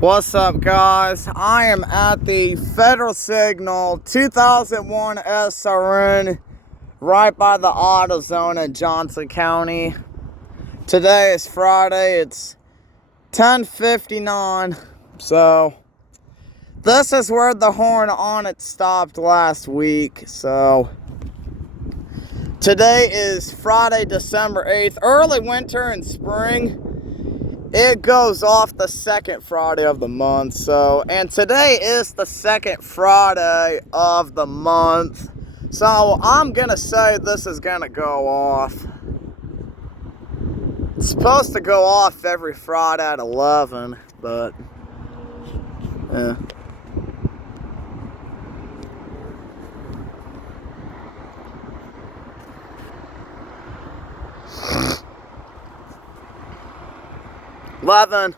What's up, guys? I am at the Federal Signal 2001 siren right by the auto zone in Johnson County. Today is Friday. It's 10:59. So this is where the horn on it stopped last week. So today is Friday, December 8th. Early winter and spring. It goes off the second Friday of the month. And today is the second Friday of the month. So I'm gonna say this is gonna go off. It's supposed to go off every Friday at 11, but yeah. Eleven.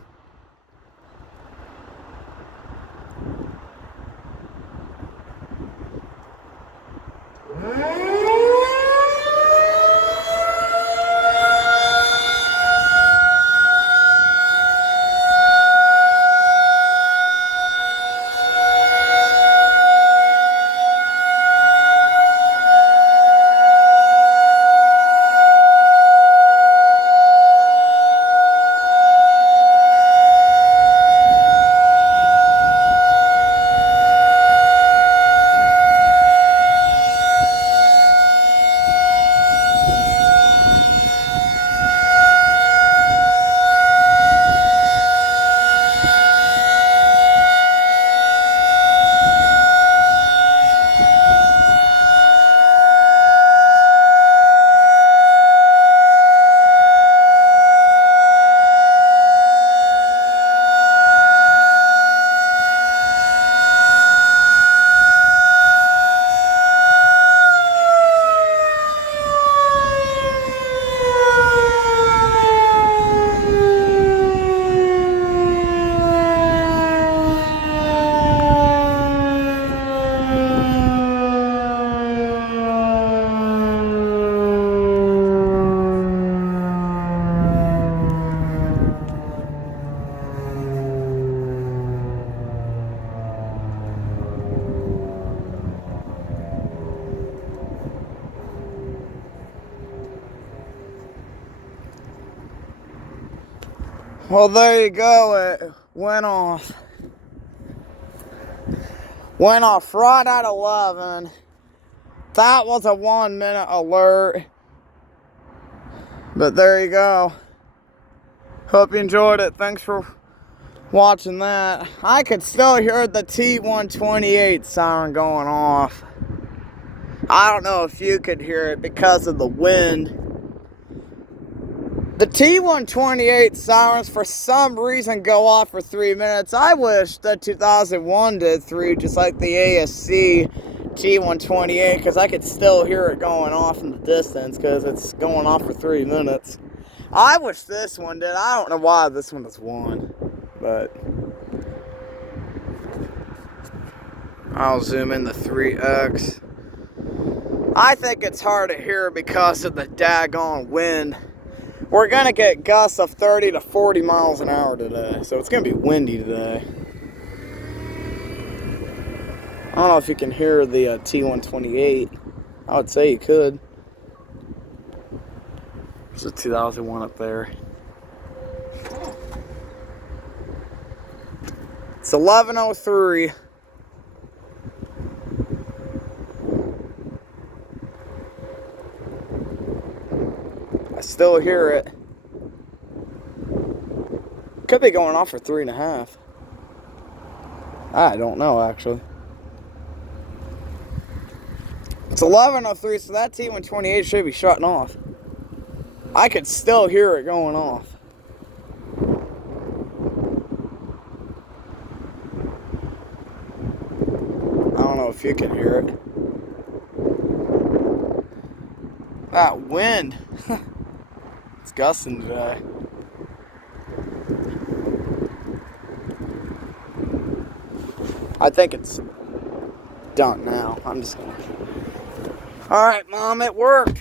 Well, there you go. It went off. Went off right at 11. That was a 1-minute alert. But there you go. Hope you enjoyed it. Thanks for watching that. I could still hear the T-128 siren going off. I don't know if you could hear it because of the wind. The T-128 sirens for some reason go off for 3 minutes. I wish the 2001 did 3, just like the ASC T-128, because I could still hear it going off in the distance because it's going off for 3 minutes. I wish this one did. I don't know why this one is 1, but I'll zoom in the 3X. I think it's hard to hear because of the daggone wind. We're going to get gusts of 30 to 40 miles an hour today, so it's going to be windy today. I don't know if you can hear the T-128. I would say you could. There's a 2001 up there. It's 11:03. I still hear it. Could be going off for 3.5. I don't know, actually. It's 11:03, so that T-128 should be shutting off. I could still hear it going off. I don't know if you can hear it. That wind. It's gusting today. I think it's done now. I'm just gonna... Alright, Mom, it worked.